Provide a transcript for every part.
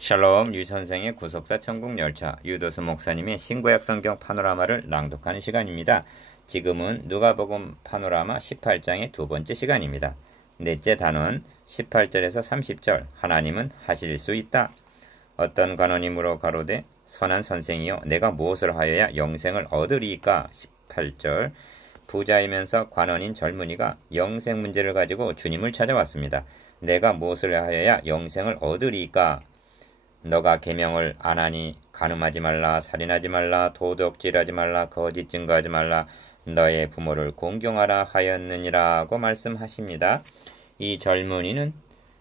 샬롬 류선생의 구속사 천국열차 유도수 목사님의 신구약 성경 파노라마를 낭독하는 시간입니다. 지금은 누가복음 파노라마 18장의 두 번째 시간입니다. 넷째 단원 18절에서 30절 하나님은 하실 수 있다. 어떤 관원이므로 가로되 선한 선생이여 내가 무엇을 하여야 영생을 얻으리이까. 18절 부자이면서 관원인 젊은이가 영생 문제를 가지고 주님을 찾아왔습니다. 내가 무엇을 하여야 영생을 얻으리이까. 너가 계명을 안 하니 간음하지 말라, 살인하지 말라, 도둑질하지 말라, 거짓 증거하지 말라, 너의 부모를 공경하라 하였느니라고 말씀하십니다. 이 젊은이는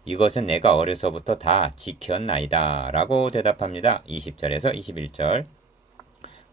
이것은 내가 어려서부터 다 지켰나이다 라고 대답합니다. 20절에서 21절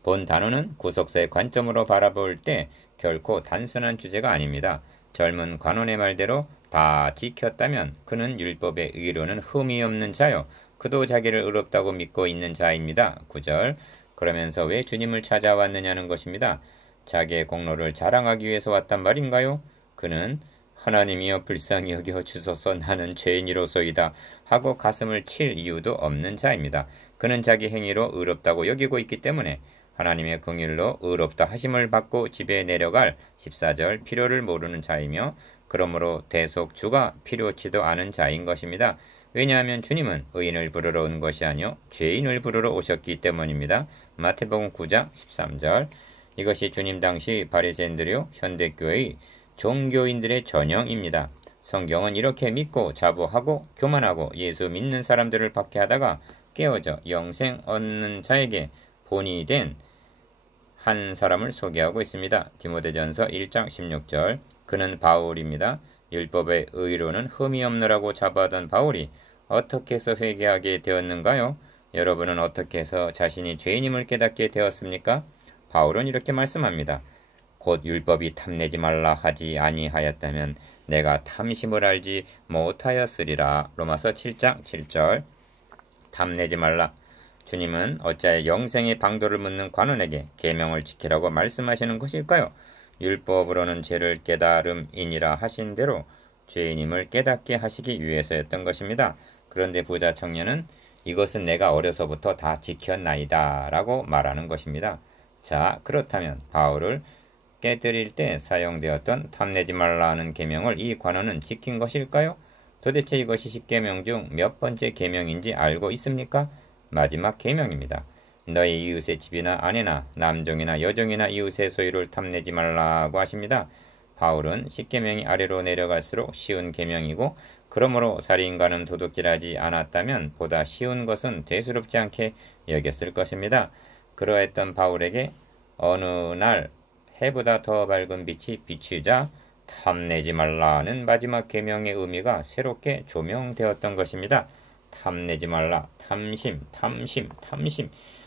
본 단어는 구속사의 관점으로 바라볼 때 결코 단순한 주제가 아닙니다. 젊은 관원의 말대로 다 지켰다면 그는 율법의 의로는 흠이 없는 자요, 그도 자기를 의롭다고 믿고 있는 자입니다. 9절 그러면서 왜 주님을 찾아왔느냐는 것입니다. 자기의 공로를 자랑하기 위해서 왔단 말인가요? 그는 하나님이여 불쌍히 여겨 주소서 나는 죄인이로소이다 하고 가슴을 칠 이유도 없는 자입니다. 그는 자기 행위로 의롭다고 여기고 있기 때문에 하나님의 긍휼로 의롭다 하심을 받고 집에 내려갈 14절 필요를 모르는 자이며 그러므로 대속주가 필요치도 않은 자인 것입니다. 왜냐하면 주님은 의인을 부르러 온 것이 아니요 죄인을 부르러 오셨기 때문입니다. 마태복음 9장 13절 이것이 주님 당시 바리새인들이요 현대교회의 종교인들의 전형입니다. 성경은 이렇게 믿고 자부하고 교만하고 예수 믿는 사람들을 박해하다가 깨어져 영생 얻는 자에게 본이 된 한 사람을 소개하고 있습니다. 디모데전서 1장 16절 그는 바울입니다. 율법의 의로는 흠이 없느라고 자부하던 바울이 어떻게 해서 회개하게 되었는가요? 여러분은 어떻게 해서 자신이 죄인임을 깨닫게 되었습니까? 바울은 이렇게 말씀합니다. 곧 율법이 탐내지 말라 하지 아니하였다면 내가 탐심을 알지 못하였으리라. 로마서 7장 7절 탐내지 말라. 주님은 어찌하여 영생의 방도를 묻는 관원에게 계명을 지키라고 말씀하시는 것일까요? 율법으로는 죄를 깨달음이니라 하신 대로 죄인임을 깨닫게 하시기 위해서였던 것입니다. 그런데 부자 청년은 이것은 내가 어려서부터 다 지켰나이다 라고 말하는 것입니다. 자, 그렇다면 바울을 깨뜨릴 때 사용되었던 탐내지 말라는 계명을 이 관원은 지킨 것일까요? 도대체 이것이 10계명 중 몇 번째 계명인지 알고 있습니까? 마지막 계명입니다. 너희 이웃의 집이나 아내나 남종이나 여종이나 이웃의 소유를 탐내지 말라고 하십니다. 바울은 10계명이 아래로 내려갈수록 쉬운 계명이고 그러므로 살인, 간음, 도둑질하지 않았다면 보다 쉬운 것은 대수롭지 않게 여겼을 것입니다. 그러했던 바울에게 어느 날 해보다 더 밝은 빛이 비추자 탐내지 말라는 마지막 계명의 의미가 새롭게 조명되었던 것입니다. 탐내지 말라, 탐심.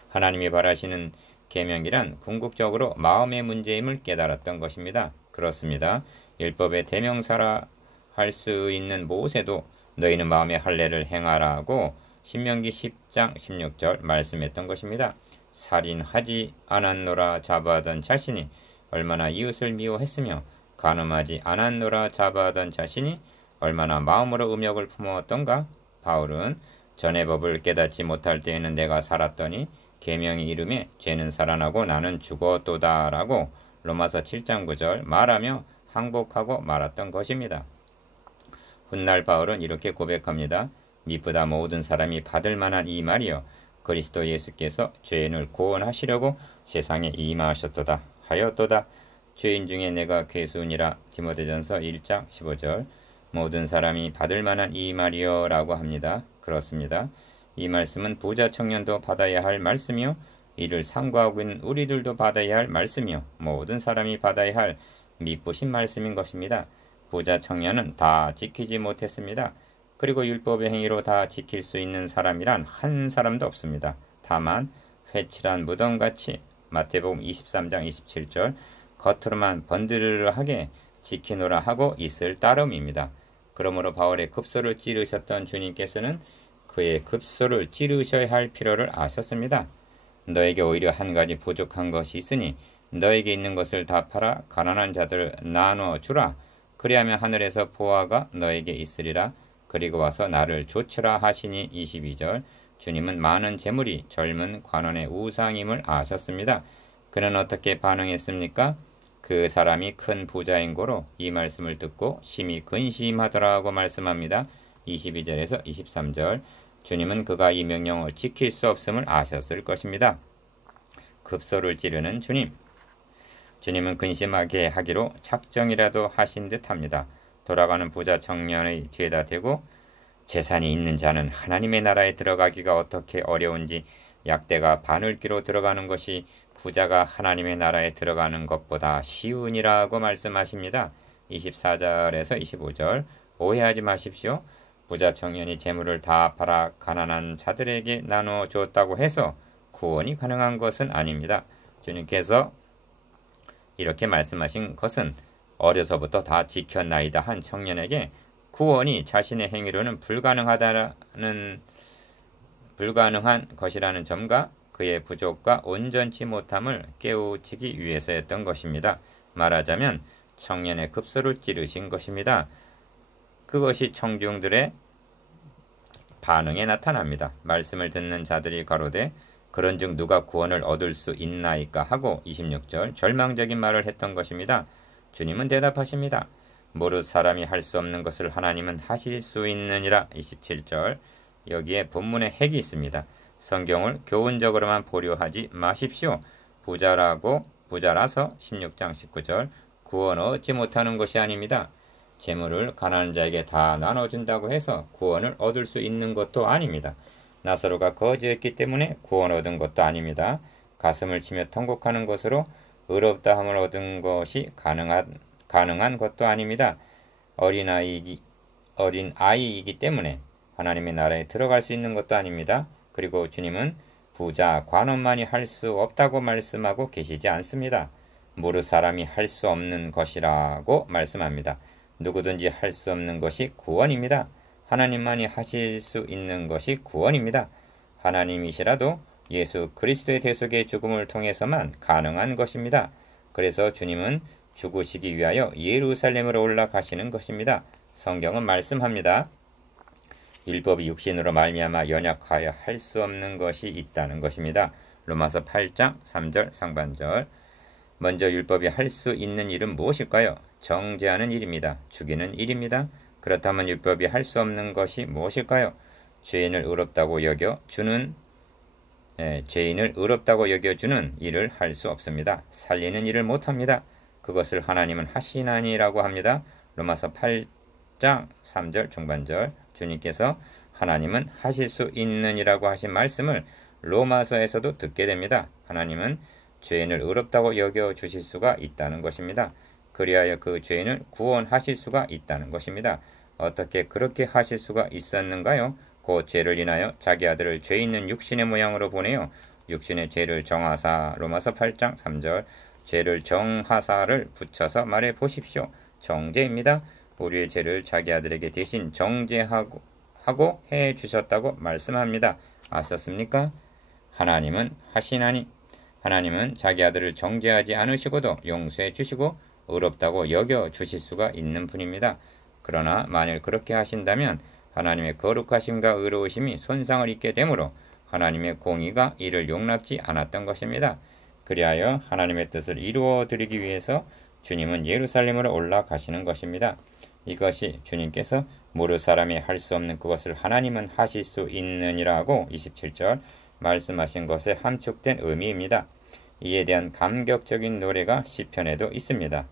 하나님이 바라시는 계명이란 궁극적으로 마음의 문제임을 깨달았던 것입니다. 그렇습니다. 율법의 대명사라 할 수 있는 모세도 너희는 마음의 할례를 행하라고 신명기 10장 16절 말씀했던 것입니다. 살인하지 않았노라 자부하던 자신이 얼마나 이웃을 미워했으며 간음하지 않았노라 자부하던 자신이 얼마나 마음으로 음욕을 품었던가. 바울은 전의 법을 깨닫지 못할 때에는 내가 살았더니 계명이 이름에 죄는 살아나고 나는 죽었도다 라고 로마서 7장 9절 말하며 항복하고 말았던 것입니다. 훗날 바울은 이렇게 고백합니다. 미쁘다 모든 사람이 받을 만한 이 말이여 그리스도 예수께서 죄인을 구원하시려고 세상에 임하셨도다 하였도다. 죄인 중에 내가 괴수니라. 디모데전서 1장 15절 모든 사람이 받을 만한 이 말이여 라고 합니다. 그렇습니다. 이 말씀은 부자 청년도 받아야 할 말씀이요 이를 상고하고 있는 우리들도 받아야 할 말씀이요 모든 사람이 받아야 할 미쁘신 말씀인 것입니다. 부자 청년은 다 지키지 못했습니다. 그리고 율법의 행위로 다 지킬 수 있는 사람이란 한 사람도 없습니다. 다만 회칠한 무덤같이 마태복음 23장 27절 겉으로만 번드르르하게 지키노라 하고 있을 따름입니다. 그러므로 바울의 급소를 찌르셨던 주님께서는 그의 급소를 찌르셔야 할 필요를 아셨습니다. 너에게 오히려 한 가지 부족한 것이 있으니 너에게 있는 것을 다 팔아 가난한 자들 나눠주라. 그리하면 하늘에서 보화가 너에게 있으리라. 그리고 와서 나를 좇으라 하시니. 22절 주님은 많은 재물이 젊은 관원의 우상임을 아셨습니다. 그는 어떻게 반응했습니까? 그 사람이 큰 부자인 고로 이 말씀을 듣고 심히 근심하더라고 말씀합니다. 22절에서 23절. 주님은 그가 이 명령을 지킬 수 없음을 아셨을 것입니다. 급소를 찌르는 주님. 주님은 근심하게 하기로 작정이라도 하신 듯합니다. 돌아가는 부자 청년의 뒤에다 대고 재산이 있는 자는 하나님의 나라에 들어가기가 어떻게 어려운지 약대가 바늘기로 들어가는 것이 부자가 하나님의 나라에 들어가는 것보다 쉬우니라고 말씀하십니다. 24절에서 25절. 오해하지 마십시오. 부자 청년이 재물을 다 팔아 가난한 자들에게 나누어 줬다고 해서 구원이 가능한 것은 아닙니다. 주님께서 이렇게 말씀하신 것은 어려서부터 다 지켰나이다 한 청년에게 구원이 자신의 행위로는 불가능한 것이라는 점과 그의 부족과 온전치 못함을 깨우치기 위해서였던 것입니다. 말하자면 청년의 급소를 찌르신 것입니다. 그것이 청중들의 반응에 나타납니다. 말씀을 듣는 자들이 가로되 그런즉 누가 구원을 얻을 수 있나이까 하고 26절 절망적인 말을 했던 것입니다. 주님은 대답하십니다. 무릇 사람이 할 수 없는 것을 하나님은 하실 수 있느니라. 27절. 여기에 본문에 핵이 있습니다. 성경을 교훈적으로만 보려하지 마십시오. 부자라서 16장 19절 구원 얻지 못하는 것이 아닙니다. 재물을 가난한 자에게 다 나눠준다고 해서 구원을 얻을 수 있는 것도 아닙니다. 나사로가 거지였기 때문에 구원 얻은 것도 아닙니다. 가슴을 치며 통곡하는 것으로 의롭다함을 얻은 것이 가능한 것도 아닙니다. 어린 아이이기 때문에 하나님의 나라에 들어갈 수 있는 것도 아닙니다. 그리고 주님은 부자, 관원만이 할 수 없다고 말씀하고 계시지 않습니다. 무릇 사람이 할 수 없는 것이라고 말씀합니다. 누구든지 할 수 없는 것이 구원입니다. 하나님만이 하실 수 있는 것이 구원입니다. 하나님이시라도 예수 그리스도의 대속의 죽음을 통해서만 가능한 것입니다. 그래서 주님은 죽으시기 위하여 예루살렘으로 올라가시는 것입니다. 성경은 말씀합니다. 율법이 육신으로 말미암아 연약하여 할 수 없는 것이 있다는 것입니다. 로마서 8장 3절 상반절. 먼저 율법이 할 수 있는 일은 무엇일까요? 정죄하는 일입니다. 죽이는 일입니다. 그렇다면 율법이 할 수 없는 것이 무엇일까요? 죄인을 의롭다고 여겨주는 일을 할 수 없습니다. 살리는 일을 못합니다. 그것을 하나님은 하시나니라고 합니다. 로마서 8장 3절 중반절. 주님께서 하나님은 하실 수 있느니라고 하신 말씀을 로마서에서도 듣게 됩니다. 하나님은 죄인을 의롭다고 여겨주실 수가 있다는 것입니다. 그리하여 그 죄인을 구원하실 수가 있다는 것입니다. 어떻게 그렇게 하실 수가 있었는가요? 그 죄를 인하여 자기 아들을 죄 있는 육신의 모양으로 보내요. 육신의 죄를 정하사. 로마서 8장 3절. 죄를 정하사를 붙여서 말해 보십시오. 정죄입니다. 우리의 죄를 자기 아들에게 대신 정죄하고 해 주셨다고 말씀합니다. 아셨습니까? 하나님은 하시나니. 하나님은 자기 아들을 정죄하지 않으시고도 용서해 주시고 의롭다고 여겨 주실 수가 있는 분입니다. 그러나 만일 그렇게 하신다면 하나님의 거룩하심과 의로우심이 손상을 입게 되므로 하나님의 공의가 이를 용납지 않았던 것입니다. 그리하여 하나님의 뜻을 이루어 드리기 위해서 주님은 예루살렘으로 올라가시는 것입니다. 이것이 주님께서 무릇 사람이 할 수 없는 그것을 하나님은 하실 수 있느니라고 27절 말씀하신 것에 함축된 의미입니다. 이에 대한 감격적인 노래가 시편에도 있습니다.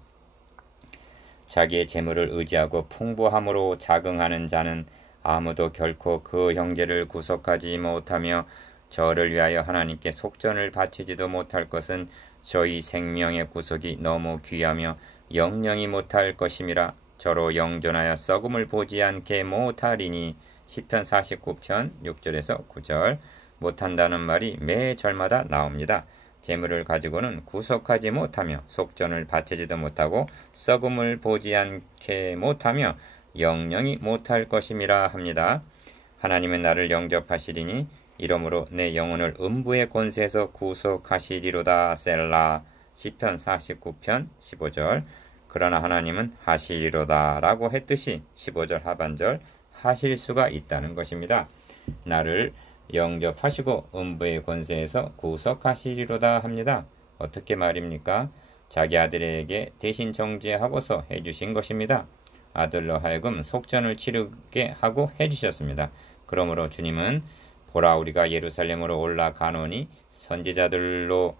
자기의 재물을 의지하고 풍부함으로 자긍하는 자는 아무도 결코 그 형제를 구속하지 못하며 저를 위하여 하나님께 속전을 바치지도 못할 것은 저희 생명의 구속이 너무 귀하며 영영이 못할 것임이라. 저로 영존하여 썩음을 보지 않게 못하리니. 시편 49편 6절에서 9절. 못한다는 말이 매 절마다 나옵니다. 재물을 가지고는 구속하지 못하며 속전을 바치지도 못하고 썩음을 보지 않게 못하며 영영이 못할 것임이라 합니다. 하나님은 나를 영접하시리니 이러므로 내 영혼을 음부의 권세에서 구속하시리로다. 셀라. 시편 49편 15절. 그러나 하나님은 하시리로다 라고 했듯이 15절 하반절 하실 수가 있다는 것입니다. 나를 영접하시고 음부의 권세에서 구속하시리로다 합니다. 어떻게 말입니까? 자기 아들에게 대신 정죄하고서 해주신 것입니다. 아들로 하여금 속전을 치르게 하고 해주셨습니다. 그러므로 주님은 보라 우리가 예루살렘으로 올라가노니 선지자들로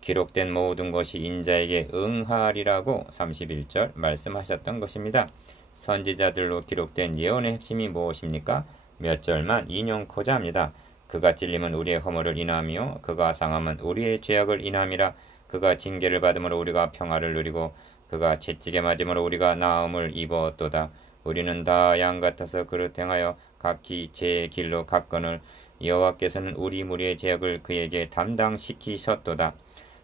기록된 모든 것이 인자에게 응하리라고 31절 말씀하셨던 것입니다. 선지자들로 기록된 예언의 핵심이 무엇입니까? 몇 절만 인용코자 합니다. 그가 찔림은 우리의 허물을 인하며 그가 상함은 우리의 죄악을 인함이라. 그가 징계를 받음으로 우리가 평화를 누리고 그가 채찍에 맞음으로 우리가 나음을 입었도다. 우리는 다 양 같아서 그릇 행하여 각기 제 길로 갔거늘 여호와께서는 우리 무리의 죄악을 그에게 담당시키셨도다.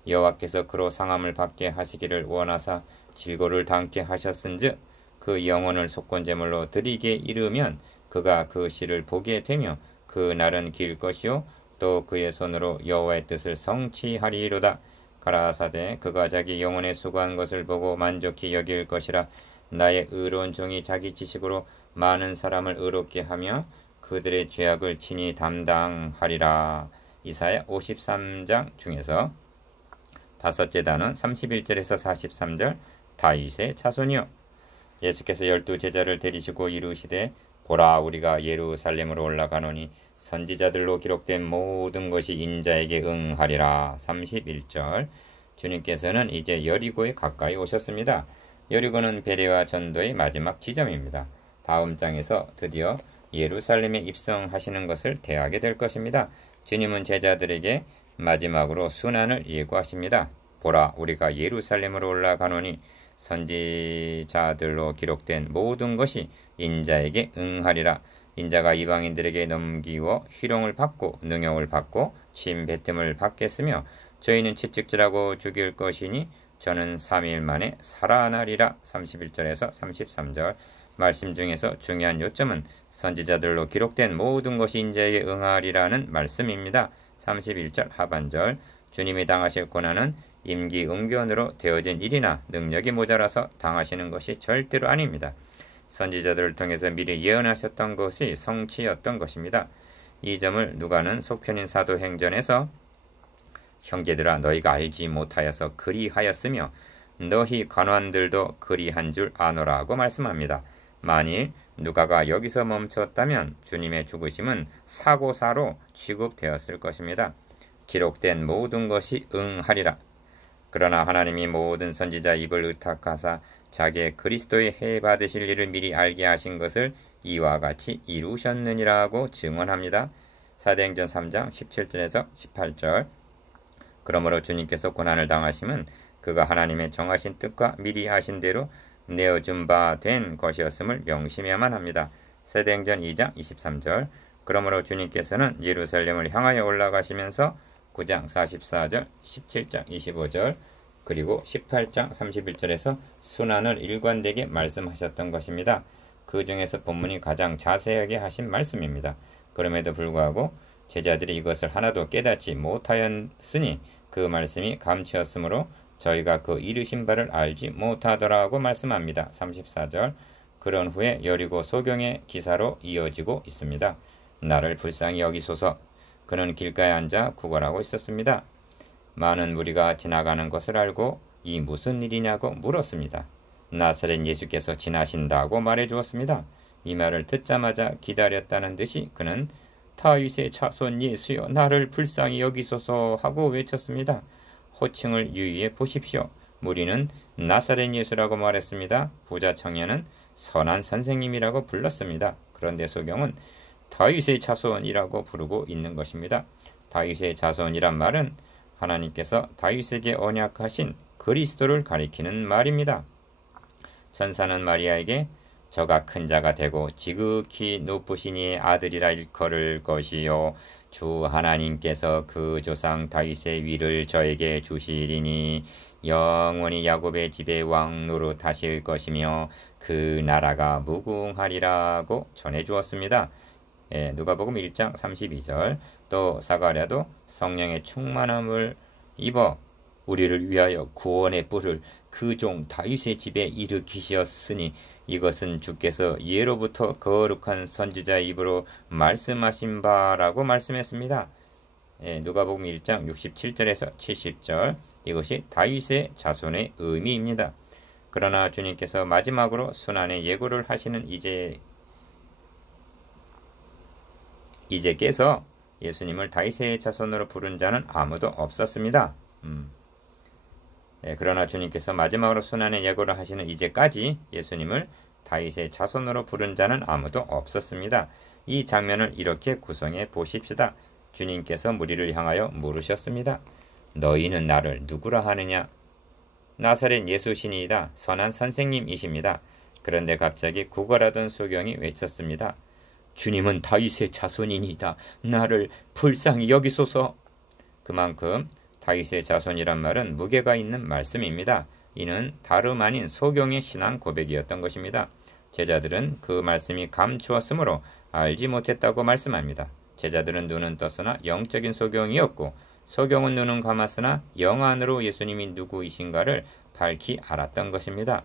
여호와께서 그로 상함을 받게 하시기를 원하사 질고를 당케 하셨은즉 그 영혼을 속건제물로 드리게 이르면 그가 그 시를 보게 되며 그 날은 길 것이요 또 그의 손으로 여호와의 뜻을 성취하리로다. 가라사대 그가 자기 영혼에 수고한 것을 보고 만족히 여길 것이라. 나의 의로운 종이 자기 지식으로 많은 사람을 의롭게 하며 그들의 죄악을 친히 담당하리라. 이사야 53장 중에서 다섯째 단원 31절에서 43절 다윗의 자손이요. 예수께서 12제자를 데리시고 이르시되 보라 우리가 예루살렘으로 올라가노니 선지자들로 기록된 모든 것이 인자에게 응하리라. 31절 주님께서는 이제 여리고에 가까이 오셨습니다. 여리고는 베레와 전도의 마지막 지점입니다. 다음 장에서 드디어 예루살렘에 입성하시는 것을 대하게 될 것입니다. 주님은 제자들에게 마지막으로 순환을 예고하십니다. 보라 우리가 예루살렘으로 올라가노니 선지자들로 기록된 모든 것이 인자에게 응하리라. 인자가 이방인들에게 넘기워 희롱을 받고 능욕을 받고 침뱉음을 받겠으며 저희는 채찍질하고 죽일 것이니 저는 3일 만에 살아나리라. 31절에서 33절 말씀 중에서 중요한 요점은 선지자들로 기록된 모든 것이 인자에게 응하리라는 말씀입니다. 31절 하반절 주님이 당하실 고난은 임기응변으로 되어진 일이나 능력이 모자라서 당하시는 것이 절대로 아닙니다. 선지자들을 통해서 미리 예언하셨던 것이 성취였던 것입니다. 이 점을 누가는 속편인 사도행전에서 형제들아 너희가 알지 못하여서 그리하였으며 너희 관원들도 그리한 줄 아노라고 말씀합니다. 만일 누가가 여기서 멈췄다면 주님의 죽으심은 사고사로 취급되었을 것입니다. 기록된 모든 것이 응하리라. 그러나 하나님이 모든 선지자 입을 의탁하사 자기의 그리스도의 해 받으실 일을 미리 알게 하신 것을 이와 같이 이루셨느니라고 증언합니다. 사도행전 3장 17절에서 18절 그러므로 주님께서 고난을 당하심은 그가 하나님의 정하신 뜻과 미리 하신 대로 내어준 바 된 것이었음을 명심해야만 합니다. 사도행전 2장 23절 그러므로 주님께서는 예루살렘을 향하여 올라가시면서 9장 44절, 17장 25절, 그리고 18장 31절에서 순환을 일관되게 말씀하셨던 것입니다. 그 중에서 본문이 가장 자세하게 하신 말씀입니다. 그럼에도 불구하고 제자들이 이것을 하나도 깨닫지 못하였으니 그 말씀이 감추었으므로 저희가 그 이르신 바를 알지 못하더라고 말씀합니다. 34절 그런 후에 여리고 소경의 기사로 이어지고 있습니다. 나를 불쌍히 여기소서. 그는 길가에 앉아 구걸하고 있었습니다. 많은 무리가 지나가는 것을 알고 이 무슨 일이냐고 물었습니다. 나사렛 예수께서 지나신다고 말해주었습니다. 이 말을 듣자마자 기다렸다는 듯이 그는 다윗의 자손 예수여 나를 불쌍히 여기소서 하고 외쳤습니다. 호칭을 유의해 보십시오. 무리는 나사렛 예수라고 말했습니다. 부자 청년은 선한 선생님이라고 불렀습니다. 그런데 소경은 다윗의 자손이라고 부르고 있는 것입니다. 다윗의 자손이란 말은 하나님께서 다윗에게 언약하신 그리스도를 가리키는 말입니다. 천사는 마리아에게 저가 큰 자가 되고 지극히 높으신 이의 아들이라 일컬을 것이요 주 하나님께서 그 조상 다윗의 위를 저에게 주시리니 영원히 야곱의 집에 왕 노릇하실 것이며 그 나라가 무궁하리라고 전해주었습니다. 누가복음 1장 32절 또 사가랴도 성령의 충만함을 입어 우리를 위하여 구원의 뿔을 그 종 다윗의 집에 일으키셨으니 이것은 주께서 예로부터 거룩한 선지자의 입으로 말씀하신 바라고 말씀했습니다. 누가복음 1장 67절에서 70절, 이것이 다윗의 자손의 의미입니다. 그러나 주님께서 마지막으로 순환의 예고를 하시는 이제께서 예수님을 다윗의 자손으로 부른 자는 아무도 없었습니다. 그러나 주님께서 마지막으로 순환의 예고를 하시는 이제까지 예수님을 다윗의 자손으로 부른 자는 아무도 없었습니다. 이 장면을 이렇게 구성해 보십시다. 주님께서 무리를 향하여 물으셨습니다. 너희는 나를 누구라 하느냐? 나사렛 예수시니이다. 선한 선생님이십니다. 그런데 갑자기 구걸하던 소경이 외쳤습니다. 주님은 다윗의 자손이니이다. 나를 불쌍히 여기소서. 그만큼 다윗의 자손이란 말은 무게가 있는 말씀입니다. 이는 다름 아닌 소경의 신앙 고백이었던 것입니다. 제자들은 그 말씀이 감추었으므로 알지 못했다고 말씀합니다. 제자들은 눈은 떴으나 영적인 소경이었고 소경은 눈은 감았으나 영 안으로 예수님이 누구이신가를 밝히 알았던 것입니다.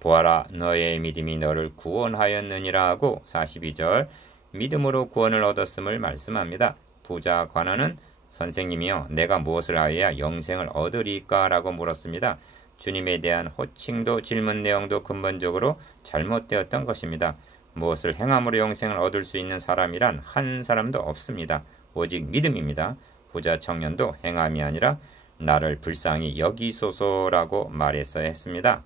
보아라, 너의 믿음이 너를 구원하였느니라 하고 42절, 믿음으로 구원을 얻었음을 말씀합니다. 부자 관원은 선생님이여, 내가 무엇을 하여야 영생을 얻으리까? 라고 물었습니다. 주님에 대한 호칭도 질문 내용도 근본적으로 잘못되었던 것입니다. 무엇을 행함으로 영생을 얻을 수 있는 사람이란 한 사람도 없습니다. 오직 믿음입니다. 부자 청년도 행함이 아니라 나를 불쌍히 여기소서라고 말했어야 했습니다.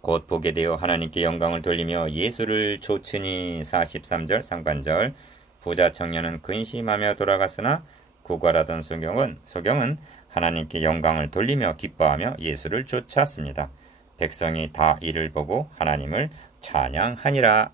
곧 보게 되어 하나님께 영광을 돌리며 예수를 좇으니 43절 상반절, 부자 청년은 근심하며 돌아갔으나 구걸하던 소경은 하나님께 영광을 돌리며 기뻐하며 예수를 쫓았습니다. 백성이 다 이를 보고 하나님을 찬양하니라.